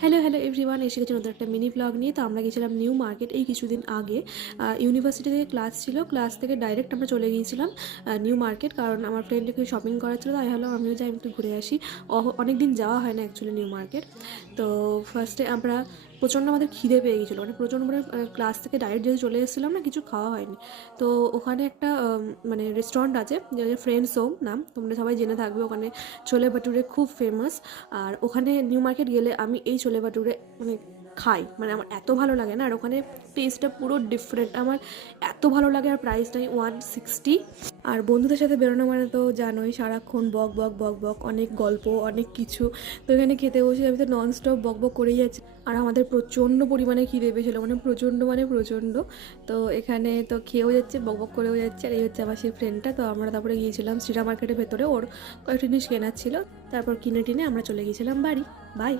Hello hello everyone, এসে গেছে নতুন একটা মিনি ব্লগ নিয়ে। তো আমরা গেছিলাম নিউ মার্কেট এই কিছুদিন আগে। ইউনিভার্সিটি থেকে ক্লাস ছিল, ক্লাস থেকে ডাইরেক্ট আমরা চলে গিয়েছিলাম নিউ মার্কেট, কারণ আমার ফ্রেন্ডকে শপিং করার ছিল। তাই হলো আমিও যাই, একটু ঘুরে আসি। অনেক দিন যাওয়া হয় না অ্যাকচুয়ালি নিউ মার্কেট। তো ফার্স্টে আমরা প্রচণ্ড আমাদের খিদে পেয়ে গেছিলো, মানে প্রচণ্ড, মানে ক্লাস থেকে ডাইরেক্ট যেহেতু চলে এসেছিলাম না, কিছু খাওয়া হয়নি। তো ওখানে একটা মানে রেস্টুরেন্ট আছে, যে ফ্রেন্ডস হোম নাম, তোমরা সবাই জেনে থাকবে। ওখানে ছোলে ভাটুরে খুব ফেমাস। আর ওখানে নিউ মার্কেট গেলে আমি এই ছোলে ভাটুরে মানে খাই, মানে আমার এত ভালো লাগে না। আর ওখানে টেস্টটা পুরো ডিফারেন্ট, আমার এত ভালো লাগে। আর প্রাইসটাই 160। আর বন্ধুদের সাথে বেরোনো মানে তো জানোই, সারাক্ষণ বক বক বক বক, অনেক গল্প, অনেক কিছু। তো এখানে খেতে বসে আমি তো নন স্টপ বক বক করেই যাচ্ছি। আর আমাদের প্রচণ্ড পরিমাণে খিদে পেয়েছিলো, মানে প্রচণ্ড। তো এখানে তো খেয়েও যাচ্ছে, বক বক করেও যাচ্ছে। আর এই হচ্ছে আমার সেই ফ্রেন্ডটা। তো আমরা তারপরে গিয়েছিলাম শ্রীরা মার্কেটের ভেতরে, ওর কয়েকটা জিনিস কেনার ছিল। তারপর কিনে টিনে আমরা চলে গিয়েছিলাম বাড়ি। বাই।